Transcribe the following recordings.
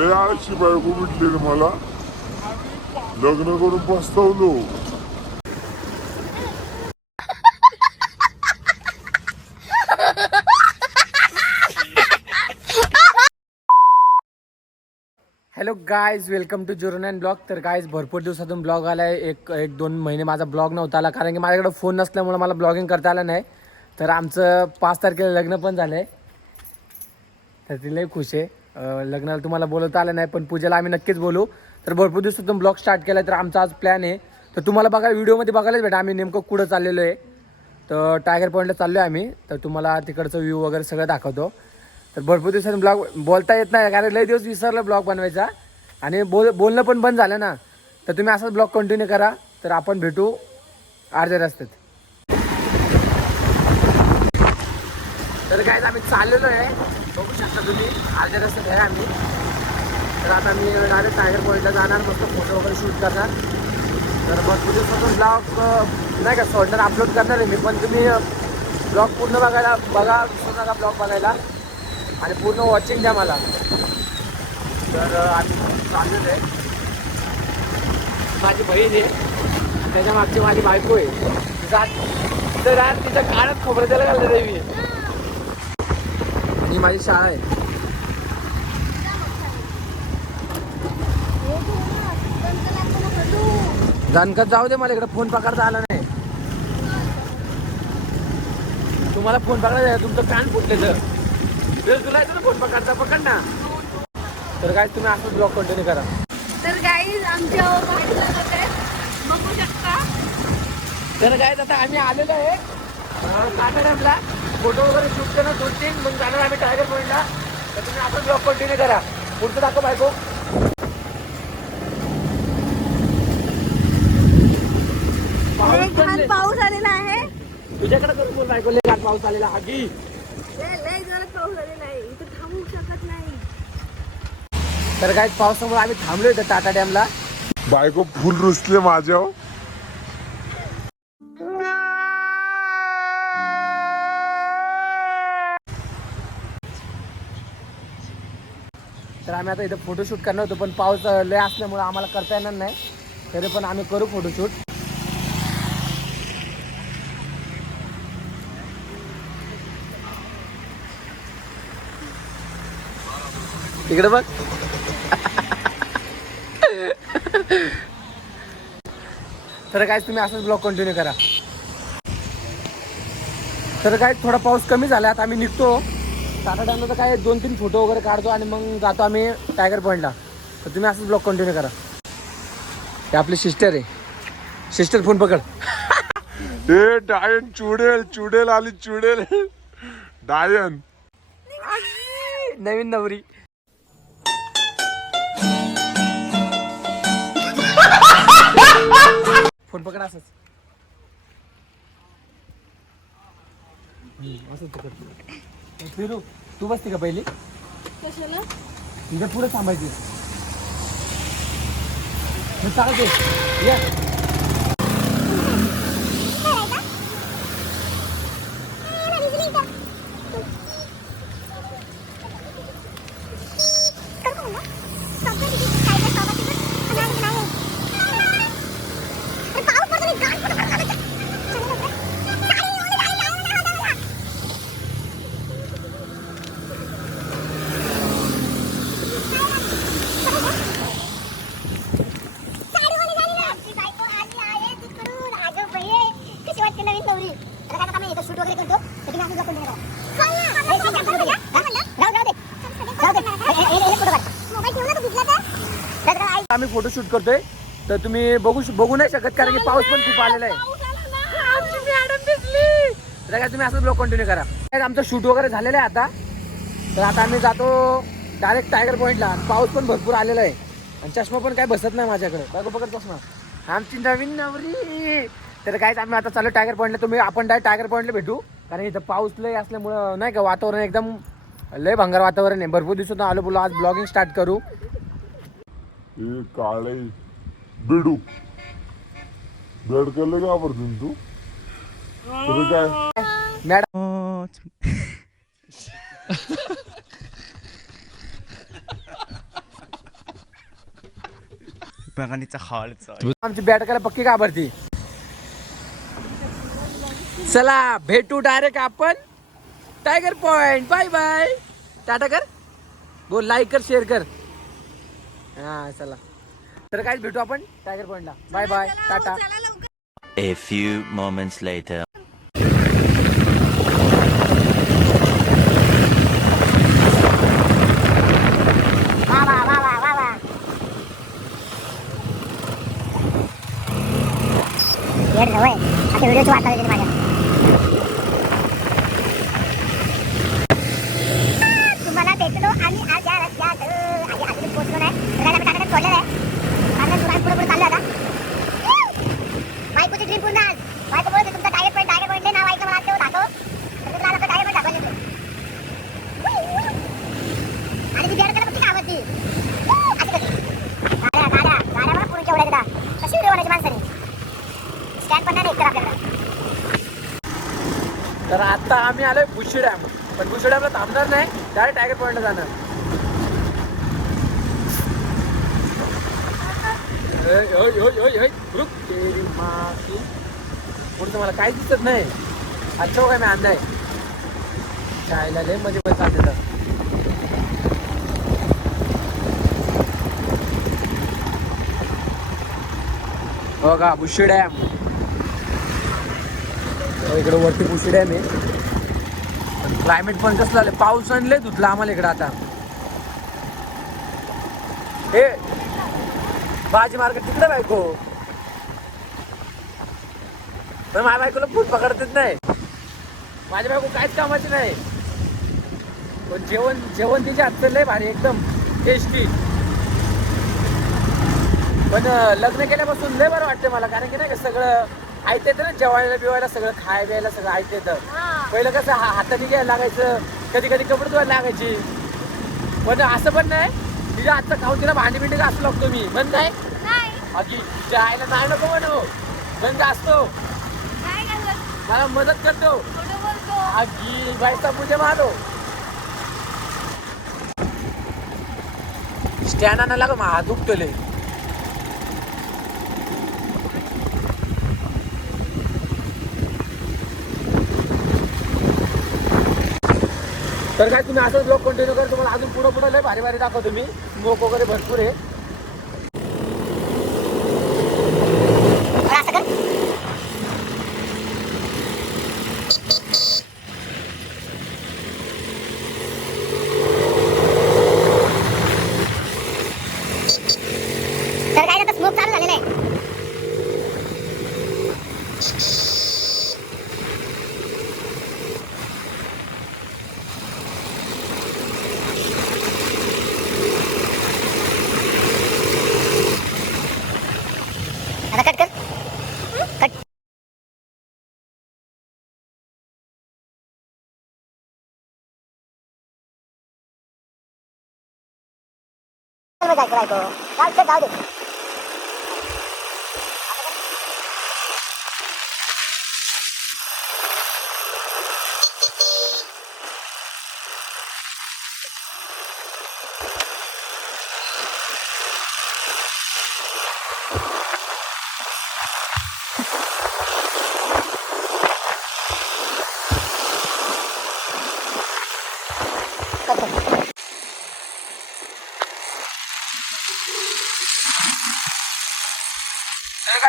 लय आळशी बायको भेटली रे मला. लग्न करून पस्तावलो. Hello guys welcome to Juran and blog तर गायज भरपूर दिवसातून ब्लॉग आलाय. एक एक दोन महिने माझा ब्लॉग नव्हता आला कारण की माझ्याकडे फोन नसल्यामुळे मला ब्लॉगिंग करता आलं नाही. तर आमचं पाच तारखेला लग्न पण झालं आहे तर ती लई खुश आहे. लग्नाला तुम्हाला बोलवता आलं नाही पण पूजेला आम्ही नक्कीच बोलू. तर भरपूर दिवसातून ब्लॉग स्टार्ट केला तर आमचा आज प्लॅन आहे. तर तुम्हाला बघा व्हिडिओमध्ये बघायलाच भेटा आम्ही नेमकं कुठं चाललेलो आहे तर टायगर पॉईंटला चाललो आहे आम्ही. तर तुम्हाला तिकडचं व्ह्यू वगैरे सगळं दाखवतो. तर भरपूर दिवसातून ब्लॉग बोलता येत नाही कारण लई दिवस विसरलं ब्लॉग बनवायचा. आणि बोल बोलणं पण बंद झालं ना. तर तुम्ही असाच ब्लॉग कंटिन्यू करा. तर आपण भेटू अर्ध्या रस्त्यात. तर काय आम्ही चाललेलो आहे. बघू शकता तुम्ही. अर्ध्या रस्त्यात आहे आम्ही. तर आता मी डायरेक्ट टायगर पॉईंटला जाणार मस्त फोटो वगैरे शूट करणार. तर मग तुझे स्वतः ब्लॉग नाही का सोडणार अपलोड करणार आहे मी पण तुम्ही ब्लॉग पूर्ण बघायला बघा विसरू नका ब्लॉग बघायला आणि पूर्ण वॉचिंग द्या मला. तर आम्ही चाललेलो आहे माझी बहीण आहे. त्याच्या मागची माझी बायको आहे. तिचा तर यार तिच्या काळात खबर द्यायला घाललं रे मी आणि माझी शाळा आहे. जानकर जाऊ दे मला इकडे फोन पकडता आला नाही. तुम्हाला फोन पकडायचा तुमचं कान फुटले तर तुला येतो ना फोन पकडता पकड ना. तर काय तुम्ही असं ब्लॉग कंटिन्यू करा. तर गाईज आमच्या बघू शकता. तर काय आता आम्ही आलेलो आहे. अं, टाटा डॅमला फोटो वगैरे शूट करणं दोन तीन मग जाणार आम्ही टायगर पॉईंटला तर तुम्ही असं ब्लॉग कंटिन्यू करा. पुढचं दाखव बायको. पाऊस आलेला आहे. तुझ्याकडे करून बोल बायको लय घाण पाऊस आलेला आगी. लय जोरात पाऊस आलेला आहे. इथं थांबू शकत नाही. तर काय पावसामुळे आम्ही थांबलो इथं टाटा डॅमला. बायको फुल रुसले माझ्यावर. आम्ही आता इथं फोटोशूट करणार होतो पण पाऊस लय असल्यामुळे आम्हाला करता येणार नाही. तरी पण आम्ही करू फोटोशूट इकडे बघ. तर काय तुम्ही असंच ब्लॉग कंटिन्यू करा. तर काय थोडा पाऊस कमी झाला आता आम्ही निघतो. टाटा डॅमला तर काय दोन तीन फोटो वगैरे काढतो आणि मग जातो आम्ही टायगर पॉईंटला तर तुम्ही असंच ब्लॉग कंटिन्यू करा. हे आपली सिस्टर आहे. सिस्टर फोन पकड. ए डायन चुडेल चुडेल आली चुडेल. डायन. नवीन नवरी. फोन पकड असंच. असंच पकड फिरू तू बसते का पहिली? कशाला? इथं पुढे थांबायची. मग चालते. या. फोटो शूट करतोय. तर तुम्ही बघू बघू नाही शकत कारण की पाऊस पण खूप आलेला आहे. तर काय तुम्ही असं ब्लॉग कंटिन्यू करा. आमचं शूट वगैरे झालेलं आहे आता. तर आता आम्ही जातो डायरेक्ट टायगर पॉईंटला पाऊस पण भरपूर आलेला आहे. आणि चष्मा पण काय बसत नाही माझ्याकडे. बघू बघत चष्मा आमची नवीन नवरी. तर काय आम्ही आता चालू टायगर पॉईंटला तुम्ही आपण डायरेक्ट टायगर पॉईंटला भेटू. कारण इथं पाऊस लय असल्यामुळं नाही का वातावरण एकदम लय भंगार वातावरण आहे. भरपूर दिवसातून आलो बोलो आज ब्लॉगिंग स्टार्ट करू. ए काळे बेडू बेड केलं का आपण तू तुझं काय मॅडम हाल आमची बॅट करायला पक्की घाबरती चला भेटू डायरेक्ट आपण Tiger Point bye bye tata कर बोल लाईक कर शेअर कर हा चला. तर काय भेटू आपण? टायगर पॉइंटला बाय बाय टाटा चला लवकर. A few moments later. तुम्हाला भेटलो आम्ही आज या रस्त्यात आधी आधी पोहोचलो नाही तर सोडलेलं आहे. कारण तुला पुढे पुढे चाललं आता. बायकोची ड्रीम पूर्ण आज. बायको बोलते तुमचा टायगर पॉईंट टायगर पॉईंट ना बायको मला तेव्हा दाखव. तर तुला आता टायगर पॉईंट दाखवले आणि ती बियाणं त्याला फक्त आवडती अशी कशी गाड्या गाड्या गाड्या मला पुढे केवढ्या एकदा कशी व्हिडिओ बनायची माणसाने? स्टँड पण नाही एक तर आपल्याकडे. तर आता आम्ही आलोय बुशी डॅम पण बुशी डॅमला थांबणार नाही. डायरेक्ट टायगर पॉइंटला जाणार. पुढचं मला काय दिसत नाही. अच्छा हो काय मी आणलाय? खायला लयमध्ये पण चालते हो का बुशी डॅम. हो, इकडे वरती बुशी डॅम आहे. क्लायमेट पण कसं झालं पाऊस आणलंय धुतलं आम्हाला इकडं आता. हे भाजी मार्केट तिकडे बायको. पण माझ्या बायकोला फूट पकडतच नाही. माझ्या बायको काहीच कामाची नाही. पण जेवण जेवण तिच्या हातचं लय भारी एकदम टेस्टी पण लग्न केल्यापासून लय बरं वाटतं मला कारण की नाही का सगळं ऐकत येतं ना जेवायला बिवायला सगळं खाय प्यायला सगळं ऐकत येतं. पहिलं कसं हा हाताने घ्यायला लागायचं कधी कधी कपडे धुवायला लागायची. पण असं पण नाही तिच्या हातचं खाऊन तिला भांडी बिंडी घासू लागतो मी. पण नाही नाही. अगी तिच्या आईला नाही नको म्हणू. काय घालत. मला मदत करतो. आगी बाईचा पूजा मारो स्टँड आणायला का हात दुखतो तर काय तुम्ही असंच ब्लॉग कंटिन्यू करा तुम्हाला अजून पुढं पुढं लय भारी भारी दाखवतो मी. मोक वगैरे भरपूर आहे बरं, असं कर तर काय आता स्मोक चालू झालेला आहे आता कट कर कट जायचं बायको चालतं जाऊ दे कट कर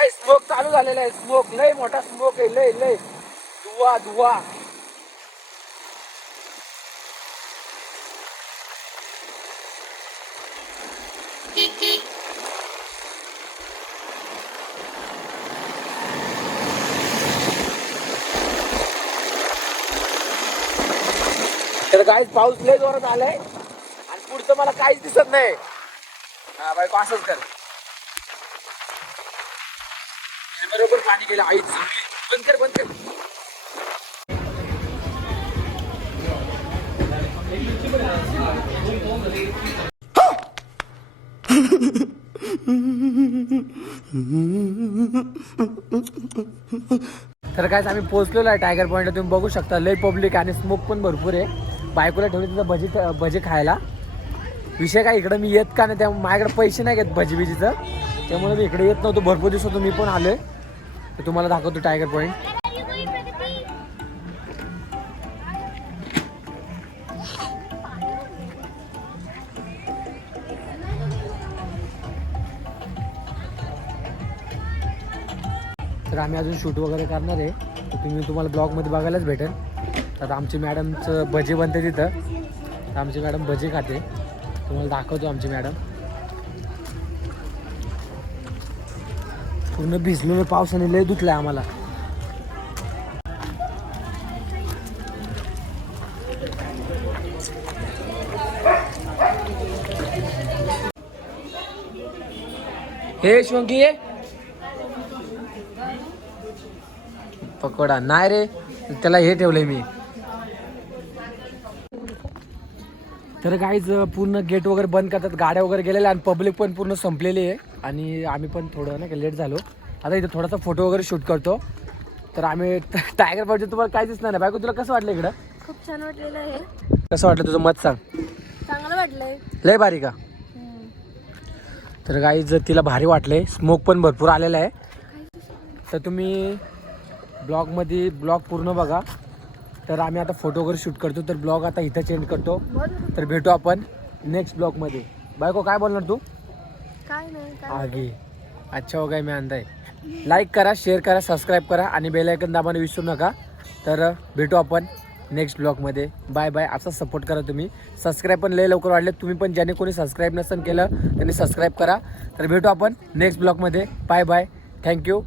लय स्मोक चालू झालेला आहे. स्मोक लय मोठा स्मोक आहे. लय लय. धुवा धुवा. तर काहीच पाऊस लय जोरात आलाय. आणि पुढचं मला काहीच दिसत नाही. हा बायको असंच कर. पाणी गेलं आई बंद कर बंद कर. तर काय आम्ही पोहोचलेलो आहे टायगर पॉईंटला तुम्ही बघू शकता लय पब्लिक आणि स्मोक पण भरपूर आहे. बायकोला ठेवली तिथं भजी भजी खायला. विषय काय इकडं मी येत का नाही त्या माझ्याकडे पैसे नाही घेत भजी बिजीचं त्यामुळे मी इकडे येत नव्हतो. भरपूर दिवस होतो मी पण आलोय. तर तुम्हाला दाखवतो टायगर पॉईंट तर आम्ही अजून शूट वगैरे करणार आहे. तर तुम्ही तुम्हाला ब्लॉगमध्ये बघायलाच भेटेल. तर आमची मॅडमचं भजी बनते तिथं. तर आमची मॅडम भजी खाते. तुम्हाला दाखवतो आमची मॅडम पूर्ण भिजलेलं पावसाने लय दुखलाय आम्हाला. हे शिवंकी पकोडा. नाही रे त्याला हे ठेवलंय मी. तर काहीच पूर्ण गेट वगैरे बंद करतात. गाड्या वगैरे गेलेल्या आणि पब्लिक पण पूर्ण संपलेली आहे. आणि आम्ही पण थोडं नाही का लेट झालो. आता इथं थोडासा फोटो वगैरे शूट करतो. तर आम्ही टायगर पाहिजे तुम्हाला काय दिसणार नाही. बायको तुला कसं वाटलं इकडं? खूप छान वाटलेलं आहे. कसं वाटलं तुझं मत सांग? चांगलं वाटलंय. लय भारी का? तर काही जर तिला भारी वाटले स्मोक पण भरपूर आलेला आहे. तर तुम्ही ब्लॉगमध्ये ब्लॉग पूर्ण बघा. तर आम्ही आता फोटो वगैरे शूट करतो. तर ब्लॉग आता इथं चेंज करतो. तर भेटू आपण नेक्स्ट ब्लॉगमध्ये बायको काय बोलणार तू? काय नाही काय आगे. अच्छा हो गया मी अंदाय लाईक करा शेअर करा सबस्क्राईब करा आणि बेल आयकन विसरू नका. तर भेटू आपण नेक्स्ट ब्लॉगमध्ये बाय बाय असा सपोर्ट करा तुम्ही. सबस्क्राईब पण लय लवकर वाढले. तुम्ही पण ज्याने कोणी सबस्क्राईब नसेल केलं त्यांनी सबस्क्राईब करा. तर भेटू आपण नेक्स्ट ब्लॉगमध्ये बाय बाय थँक्यू